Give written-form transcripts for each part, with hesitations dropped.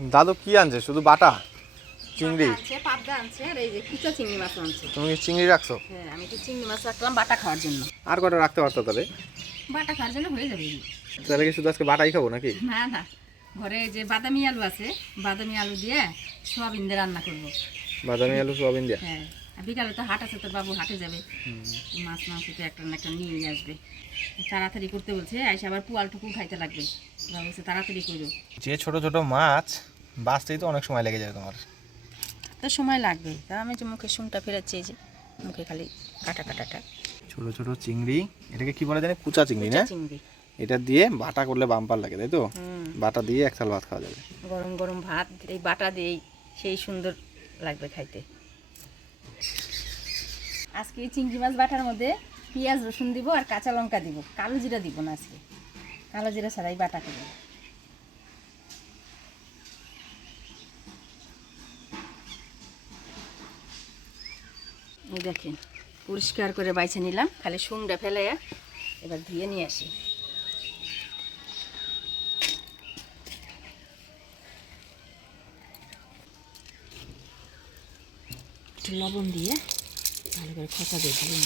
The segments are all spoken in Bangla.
দাদু কি আনছে? শুধু বাটা চিংড়ি আনছে, পাবদা আনছে, আর এই যে কুচা চিংড়ি মাছ আনছে। তুমি কি চিংড়ি রাখছো? হ্যাঁ, আমি তো চিংড়ি মাছ রাখলাম বাটা খাওয়ার জন্য। আর কটা রাখতে পারতো তবে? বাটা খাওয়ার জন্য হয়ে যাবে। তাহলে কি শুধু আজকে বাটাই খাবো নাকি? না না, ঘরে যে বাদামি আলু আছে, বাদামি আলু দিয়ে সোয়াবিন দিয়ে রান্না করবো। বাদামি আলু সোয়াবিন দিয়া? হ্যাঁ, আর বিকালে তো হাট আছে, তোর বাবু হাটে যাবে, মাছ মাংস তো একটা না একটা নিয়ে আসবে। তাড়াতাড়ি করতে বলছে, আইসা আবার পুয়ালটুকু খাইতে লাগবে, বলছে তাড়াতাড়ি করো। যে ছোট ছোট মাছ বাঁচতেই তো অনেক সময় লেগে যায় তোমার। তো সময় লাগবে, তা আমি যে মুখে শুনটা ফেরাচ্ছি, এই যে মুখে খালি কাটা কাটাটা। ছোট ছোট চিংড়ি, এটাকে কি বলে জানি? কুচা চিংড়ি না? চিংড়ি এটা দিয়ে বাটা করলে বাম্পার লাগে, তাই তো? বাটা দিয়ে এক থাল ভাত খাওয়া যাবে। গরম গরম ভাত এই বাটা দিয়েই সেই সুন্দর লাগবে খাইতে। আজকে এই চিংড়ি মাছ বাটার মধ্যে পেঁয়াজ রসুন দিব আর কাঁচা লঙ্কা দিব, কালো জিরা দিব না আজকে, কালো জিরা ছাড়াই বাটা করব। এই দেখেন পরিষ্কার করে বাইছে নিলাম, খালি শুংটা ফেলে এবার ধুয়ে নিয়ে আসি। একটু লবণ দিয়ে ভালো করে খোসা দিয়ে দিলাম।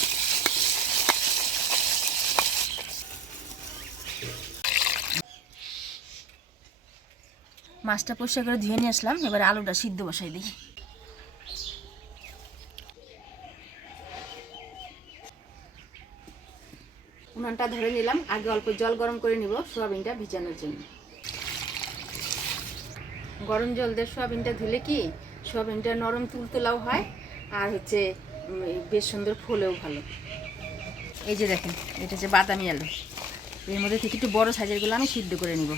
মাছটা পরিষ্কার করে ধুয়ে নিয়ে আসলাম, এবার আলুটা সিদ্ধ বসাই দিই। উনানটা ধরে নিলাম, আগে অল্প জল গরম করে নিব সোয়াবিনটা ভিজানোর জন্য। গরম জল দিয়ে সোয়াবিনটা ধুলে কি সোয়াবিনটা নরম তুলতুলাও হয়, আর হচ্ছে বেশ সুন্দর ফোলেও ভালো। এই যে দেখেন, এটা হচ্ছে বাদামি আলু, এর মধ্যে থেকে একটু বড় সাইজেরগুলো আমি সিদ্ধ করে নিব।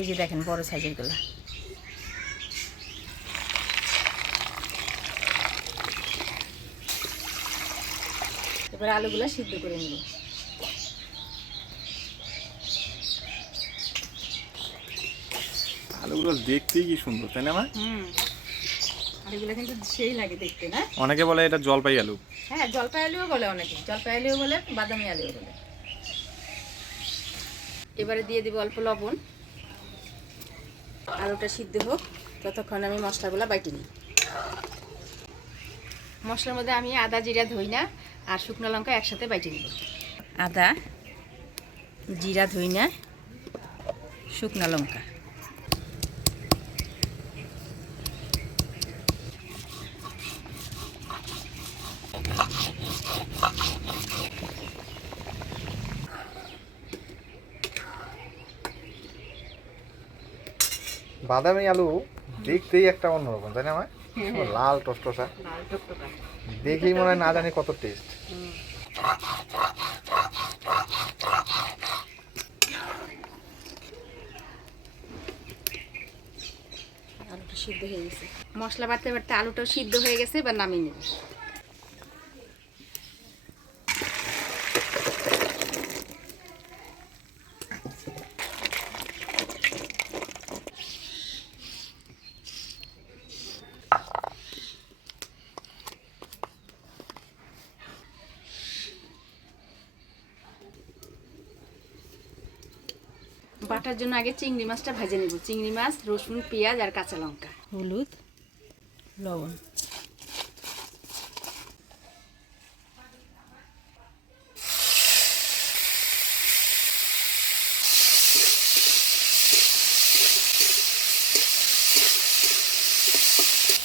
এই যে দেখেন বড় সাইজেরগুলো। এবার আলুগুলো সিদ্ধ করে নিব। আলুগুলো দেখতেই কি সুন্দর, তাই না মা? আলুগুলো কিন্তু সেই লাগে দেখতে, না? অনেকে বলে এটা জলপাই আলু। হ্যাঁ, জলপাই আলুও বলে, অনেকে জলপাই আলুও বলে, বাদামি আলুও বলে। এবারে দিয়ে দিব অল্প লবণ। আলুটা সিদ্ধ হোক, ততক্ষণ আমি মশলাগুলো বাইটে নিই। মশলার মধ্যে আমি আদা জিরা ধইনা আর শুকনো লঙ্কা একসাথে বাইটে নিব। আদা জিরা ধইনা শুকনো লঙ্কা, বাদামি আলু দেখতেই একটা অন্যরকম, তাই না মা? লাল টসটসা, দেখেই মনে হয় না জানি কত টেস্ট। আলুটা সিদ্ধ হয়ে গেছে, মশলা বাড়তে বাড়তে আলুটাও সিদ্ধ হয়ে গেছে, এবার নামিয়ে নেব। বাটার জন্য আগে চিংড়ি মাছটা ভেজে নেব। চিংড়ি মাছ, রসুন, পেঁয়াজ আর কাঁচা লঙ্কা, হলুদ, লবণ।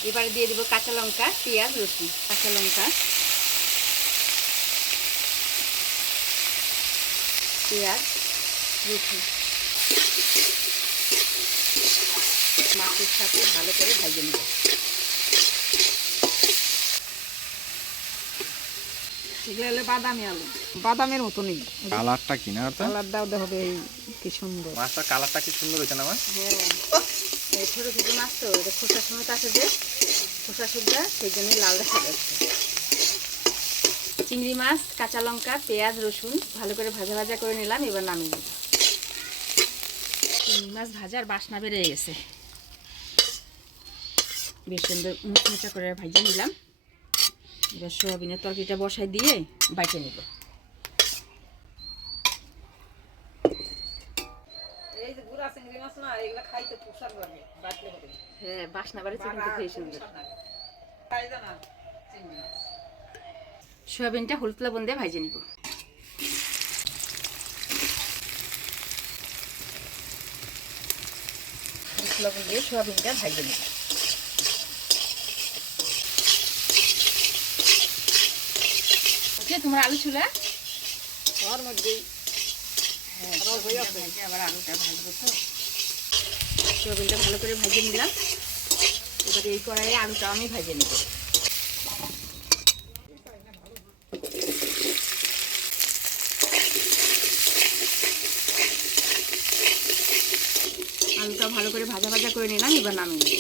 এবারে দিয়ে দেবো কাঁচা লঙ্কা, পেঁয়াজ, রসুন। কাঁচা লঙ্কা, পেঁয়াজ, রসুন মাছের সাথে ভালো করে ভেজে নেব। এগুলো হলো বাদামি আলু, বাদামের মতনই। কালারটা কি না? কালারটাও হবে কি সুন্দর। মাছটার কালারটা কি সুন্দর হয়েছে না মা? হ্যাঁ, এই ছোটো ছোটো মাছ তো, এটা খোসার সময় আছে যে খোসা সুদ্ধা, সেই জন্যই লাল দেখা যাচ্ছে। চিংড়ি মাছ, কাঁচা লঙ্কা, পেঁয়াজ, রসুন ভালো করে ভাজা ভাজা করে নিলাম, এবার নামিয়ে নেব। চিংড়ি মাছ ভাজার বাসনা বেড়ে গেছে, বেশ সুন্দর মুচমুচা করে ভাজা নিলাম। এবার সোয়াবিনের তরকারিটা বসাই দিয়ে বাইটে নেব। এই যে গুড়া চিংড়ি মাছ না, হ্যাঁ বাসনা বাড়ি চিকেনটা খেয়ে সুন্দর। সোয়াবিনটা হলুদ লবণ দিয়ে ভাজে নিব। হলুদ লবণ দিয়ে সোয়াবিনটা ভাজে নিব। তোমার আলু ছিল ওর মধ্যেই আবার আলুটা ভাজবো তো। সোয়াবিনটা ভালো করে ভেজে নিলাম। এবারে এই কড়াইয়ে আলুটা আমি ভেজে নেব। আলুটা ভালো করে ভাজা ভাজা করে নিলাম। এবার নামিয়ে নেব।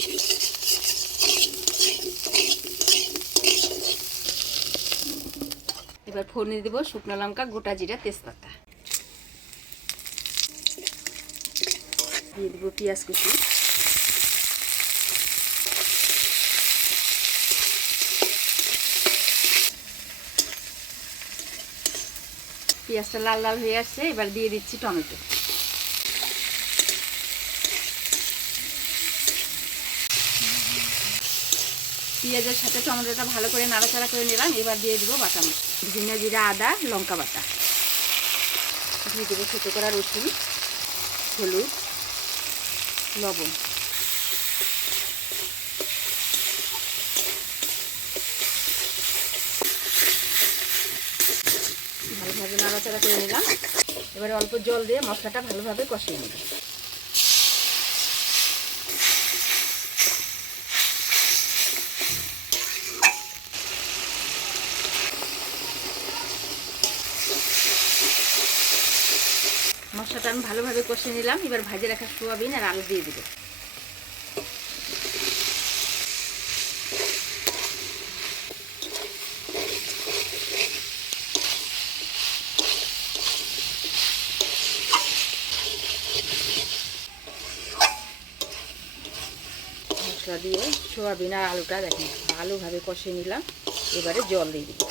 এবার ফোড়নে দেবো শুকনো লঙ্কা, গোটা জিরা, তেজপাতা। দিয়ে দেবো পেঁয়াজ কুচি। পেঁয়াজটা লাল লাল হয়ে আসছে। এবার দিয়ে দিচ্ছি টমেটো। পেঁয়াজের সাথে টমেটোটা ভালো করে নাড়াচাড়া করে নিলাম। এবার দিয়ে দেবো বাটা মশলা, ধনিয়া, জিরা, আদা, লঙ্কা বাটা। দিয়ে দেবো ছোটো করা রসুন, হলুদ, লবণ। ভালোভাবে নাড়াচাড়া করে নিলাম। এবারে অল্প জল দিয়ে মশলাটা ভালোভাবে কষিয়ে নেব। মশলাটা আমি ভালোভাবে কষিয়ে নিলাম। এবার ভাজে রাখা সোয়াবিন আর আলু দিয়ে দেবো। মশলা দিয়ে সোয়াবিন আর আলুটা দেখেন ভালোভাবে কষিয়ে নিলাম। এবারে জল দিয়ে দিব।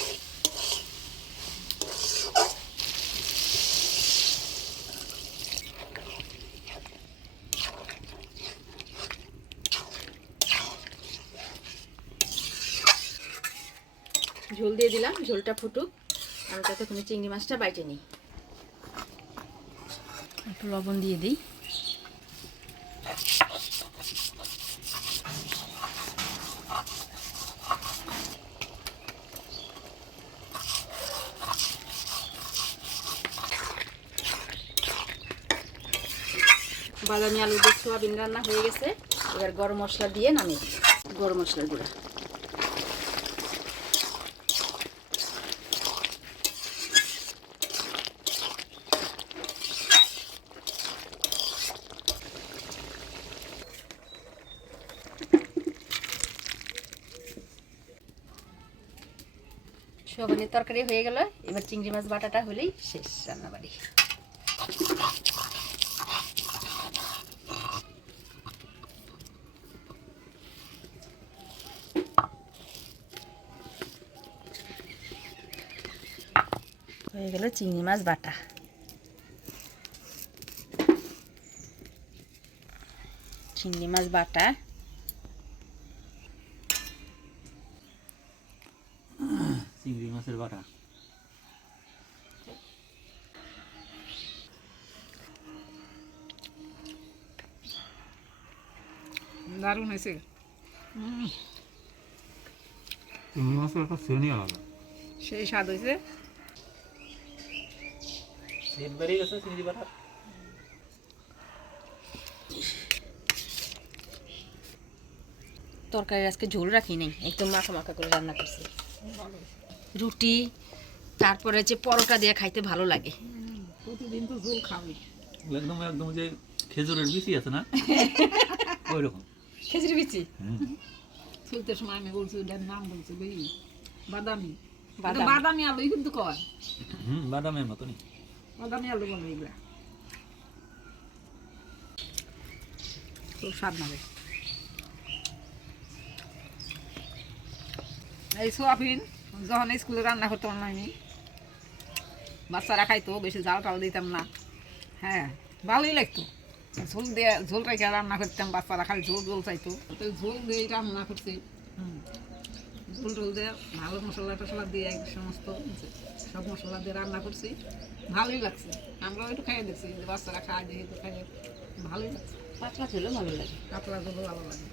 ঝোল দিয়ে দিলাম। ঝোলটা ফুটুক। আমি ততক্ষণে চিংড়ি মাছটা বাইটে নিই। একটু লবণ দিয়ে দিই। বাদামি আলু দিয়ে সোয়াবিন রান্না হয়ে গেছে। এবার গরম মশলা দিয়ে নামিয়ে দিই। গরম মশলার গুঁড়া, সোয়াবিনের তরকারি হয়ে গেল। এবার চিংড়ি মাছ বাটাটা হলেই শেষ রান্নাবাড়ি। হয়ে গেল চিংড়ি মাছ বাটা। চিংড়ি মাছ বাটা চিংড়ি মাছের বাটা দারুণ হয়েছে। চিংড়ি মাছের একটা শ্রেণী আলাদা। সেই স্বাদ হয়েছে। শীত বেরিয়ে গেছে চিংড়ি বাটা। তরকারি আজকে ঝোল রাখি নাই, একদম মাখা মাখা করে রান্না করছি। রুটি তারপরে যে পরোটা দিয়ে খাইতে ভালো লাগে। প্রতিদিন তো ঝোল খাবি। একদম একদম যে খেজুরের বিচি আছে না ওই রকম খেজুরি বিচি। চলতে সময় আমি বলছি ওটার নাম বলছি বুঝলি, বাদামি। বাদাম। বাদামি আলুই কিন্তু কয়, বাদামের মতনই। বাদামি আলু বলে এগুলা। খুব স্বাদ লাগে। এই সোয়াবিন যখন স্কুলে রান্না করতাম না আমি, বাচ্চারা খাইতো, বেশি জাল টাল দিতাম না। হ্যাঁ ভালোই লাগতো। ঝোল দিয়ে ঝোল রেখে রান্না করতাম, বাচ্চারা খালি ঝোল ঝোল চাইতো, তো ঝোল দিয়ে রান্না করছি। ঝোল টোল দিয়ে ভালো মশলা টশলা দিয়ে সমস্ত সব মশলা দিয়ে রান্না করছি, ভালোই লাগছে। আমরাও একটু খাইয়ে দিচ্ছি, বাচ্চারা খায় দেখি তো খাইয়ে ভালোই লাগছে। পাতলা ছিল ভালো লাগে। কাতলা ঝোলও ভালো লাগে।